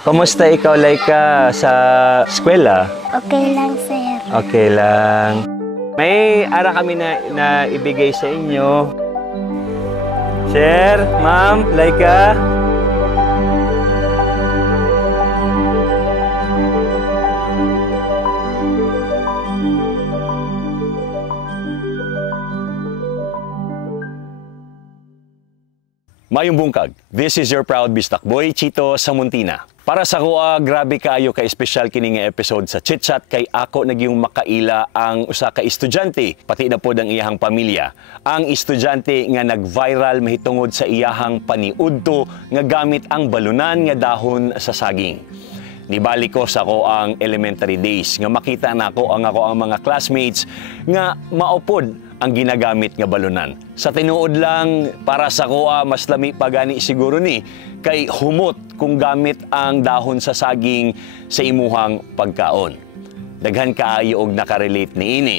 Kumusta ikaw, Laika, sa eskwela? Okay lang, sir. Okay lang. May ara kami na ibigay sa inyo. Sir, ma'am, Laika. Mayong bungkag, this is your proud bistak boy, Chito sa Muntina. Para sa kuha, grabe kaayo ka espesyal kini nga episode sa Chit Chat kay ako nagyong makaila ang usa ka estudyante, pati na pod ang iyahang pamilya. Ang estudyante nga nag-viral mahitungod sa iyahang paniudto nga gamit ang balunan nga dahon sa saging. Nibalik ko sa ko ang elementary days nga makita na ako ang mga classmates nga maupod ang ginagamit nga balunan. Sa tinuod lang, para sa kuha, mas lami pa gani siguro ni kay humot kung gamit ang dahon sa saging sa imuhang pagkaon. Daghan kaayo og nakarelate ni ini.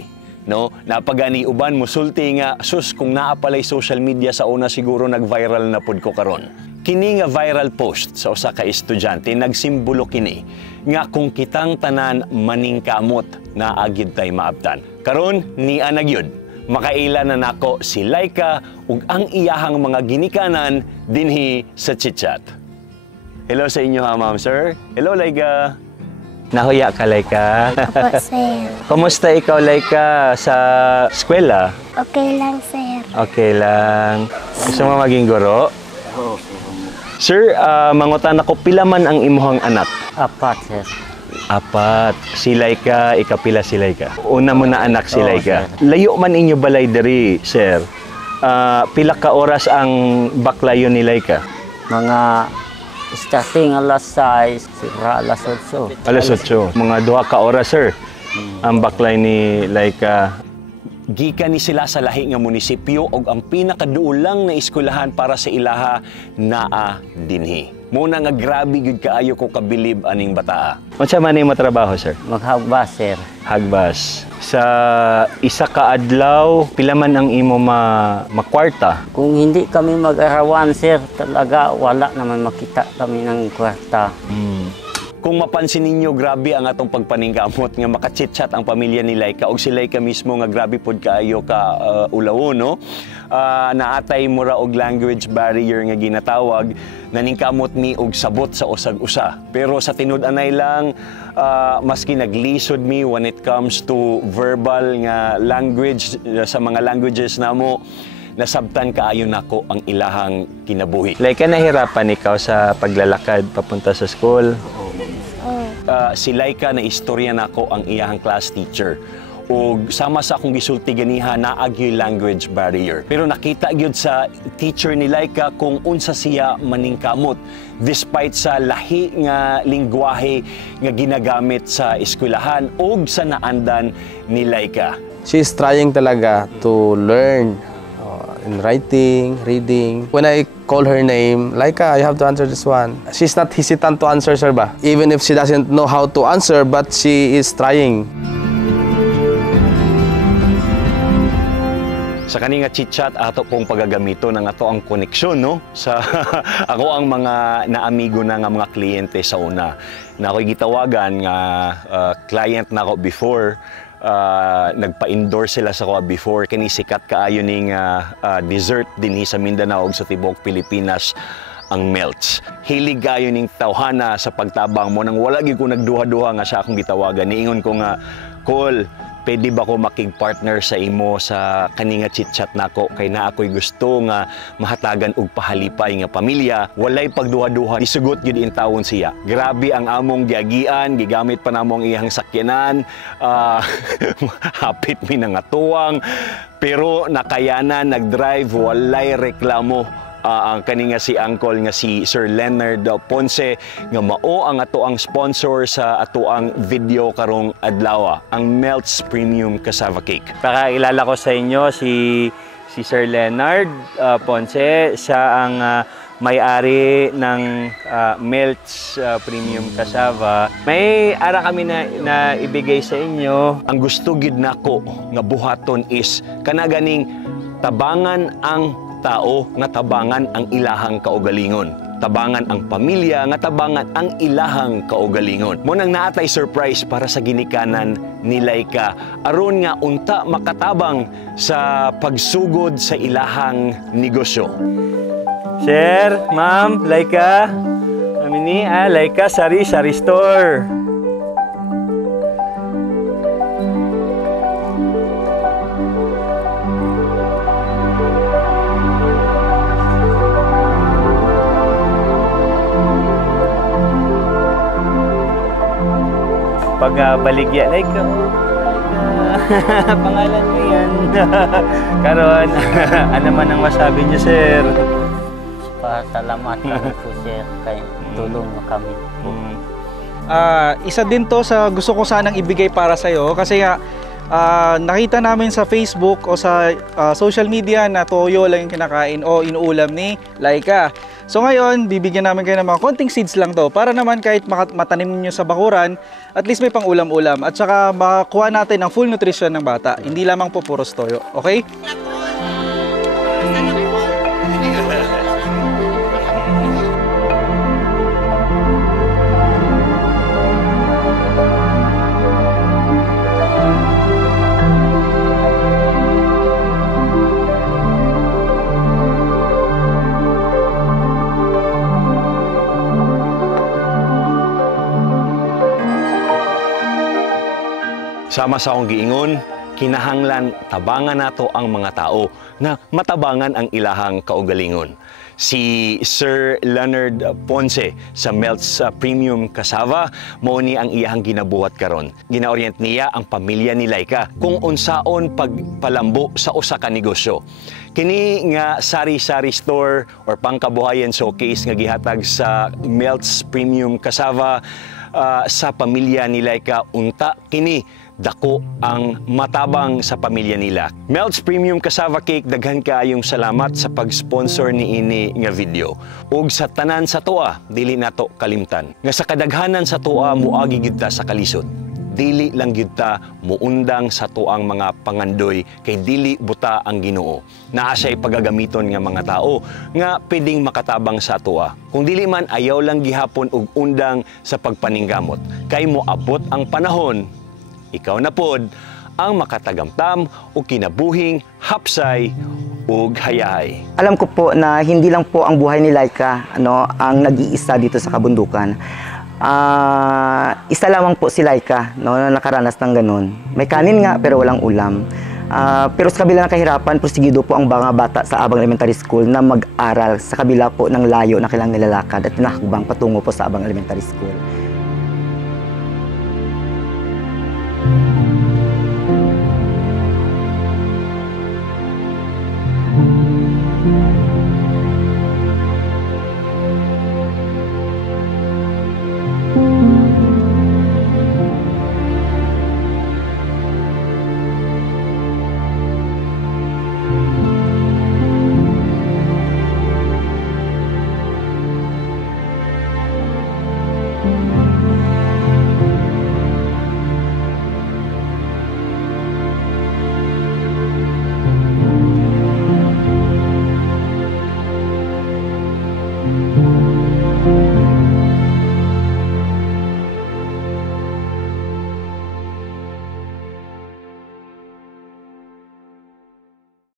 No? Napagani uban musulti nga sus kung naapalay social media sa una siguro nag-viral na pud ko karon. Kini nga viral post sa usa ka estudyante nagsimbolo kini nga kung kitang tanan maningkamot na agid tay maabtan. Karon ni nagyud makaila na nako si Laika ug ang iyahang mga ginikanan dinhi sa Chit Chat. Hello sa inyo ha, ma'am, sir. Hello, Laika. Nahuya ka, Laika. Opo, sir. Kumusta ikaw, Laika, sa eskwela? Okay lang, sir. Okay lang. Gusto mo maging guro? Oo. Sir, mangutan ako, pila man ang imuhang anak? Apat, sir. Apat. Si Laika, ikapila si Laika. Una mo na anak si Oo, Laika. sir. Layo man inyo balay diri, sir. Pila ka oras ang baklayo ni Laika? Mga starting alas 6, sira alas 8. Alas 8. Mga 2 ka oras, sir. Ang baklay ni Laika. Gikan ni sila sa lahi nga munisipyo ug ang pinakaduulang na eskwelahan para sa ilaha naa dinhi. Muna nga grabe gyud kaayo ko kabilib aning bataa. Unsa man imong trabaho, sir? Maghagbas, sir. Hagbas. Sa isa ka adlaw, pila man ang imo makwarta? Kung hindi kami mag-arawan, sir, talaga wala naman makita kami ng kwarta. Kung mapansin ninyo, grabe ang atong pagpaningkamot nga makachit-chat ang pamilya ni Laika og si Laika mismo nga grabe pod kaayo ka ulawo, no? Naatay mura og language barrier nga ginatawag, naningkamot mi og sabot sa usag-usa. Pero sa tinud-anay lang, maski naglisod mi when it comes to verbal nga language sa mga languages namo, nasabtan kaayo nako ang ilahang kinabuhi. Laika, nahirapan ikaw sa paglalakad papunta sa school? Si Laika na istorya nako ang iyahang class teacher. Ug sama sa akong gisulti ganiha naag yung language barrier. Pero nakita gyud sa teacher ni Laika kung unsa siya maningkamot despite sa lahi nga lingwahe nga ginagamit sa eskwelahan ug sa naandan ni Laika. She's trying talaga to learn in writing, reading. When I call her name, Laika, you have to answer this one. She's not hesitant to answer, sir ba? Even if she doesn't know how to answer, but she is trying. Sa kani nga chit-chat ato pong pagagamito ng ato ang koneksyon, no? Sa ako ang mga naamigo na nga mga kliyente sa una. Na ako'y gitawagan nga client na ako before. Nagpa-endorse sila sa ko before kani sikat kaayo ning dessert dinhi sa Mindanao ug sa tibuok Pilipinas ang melts. Hilig kayo ning tawhana sa pagtabang mo nang wala gyud ko nagduha-duha nga sa akong gitawagan. Niingon ko nga, "Call, pwede ba ko makig-partner sa imo sa kani nga chit-chat nako kay na ako'y gusto nga mahatagan og pahalipay nga pamilya, walay pagduha-duha, isugot gyud in tawon siya." Grabe ang among giagian, gigamit pa namong iyang sakyanan, hapit mi nga tuwang, pero nakayanan, nag-drive, walay reklamo. Ang kani nga si Uncle nga si Sir Leonard Ponce nga mao ang ato ang sponsor sa ato ang video karong adlaw, ang Melts Premium Cassava Cake. Pakilala ko sa inyo si Sir Leonard Ponce. Siya ang may-ari ng Melts Premium Cassava. May ara kami na ibigay sa inyo. Ang gusto gid nako nga buhaton is kanaganing tabangan ang tao nga tabangan ang ilahang kaugalingon. tabangan ang pamilya, nga tabangan ang ilahang kaugalingon. Mo nang naatay surprise para sa ginikanan ni Laika aron nga unta makatabang sa pagsugod sa ilahang negosyo. Sir, ma'am, Laika. Kami ni Laika Sari Store. Pag baligya, Laika, pangalan mo yan. Karon, ano man ang masabi niyo, sir? Pasalamat kami po sir, kay tulong mo kami. Isa din to sa gusto ko sanang ibigay para sa'yo kasi nga nakita namin sa Facebook o sa social media na toyo lang yung kinakain o inuulam ni Laika. So ngayon, bibigyan namin kayo ng mga konting seeds lang to para naman kahit matanim nyo sa bakuran, at least may pang ulam-ulam at saka makuha natin ang full nutrition ng bata. Hindi lamang po puros toyo. Okay? Sama sa akong giingon, kinahanglan tabangan nato ang mga tao na matabangan ang ilahang kaugalingon. Si Sir Leonard Ponce sa Melts Premium Cassava, mao ni ang iyang ginabuhat karon. Ginaorient niya ang pamilya ni Laika kung unsaon pagpalambo sa usa ka negosyo. Kini nga sari-sari store or pangkabuhayan showcase nga gihatag sa Melts Premium Cassava sa pamilya ni Laika, unta kini dako ang matabang sa pamilya nila. Melts Premium Cassava Cake, daghan kaayong salamat sa pag-sponsor ni ini nga video. Ug sa tanan sa tuwa, dili nato kalimtan nga sa kadaghanan sa tuwa muagi gyud ta sa kalisod. Dili lang gyud ta muundang sa tuang mga pangandoy kay dili buta ang Ginoo. Naa siya'y pagagamiton nga mga tao nga pwedeng makatabang sa tuwa. Kung dili man ayaw lang gihapon og undang sa pagpaninggamot. Kay moabot ang panahon, ikaw na pod ang makatagamtam o kinabuhing hapsay ug hayahay. Alam ko po na hindi lang po ang buhay ni Laika ang nag-iisa dito sa kabundukan. Isa lamang po si Laika na nakaranas ng ganun. May kanin nga pero walang ulam. Pero sa kabila ng kahirapan, prosigido po ang mga bata sa Abang Elementary School na mag-aral sa kabila po ng layo na kailangang nilalakad at tinahakbang patungo po sa Abang Elementary School.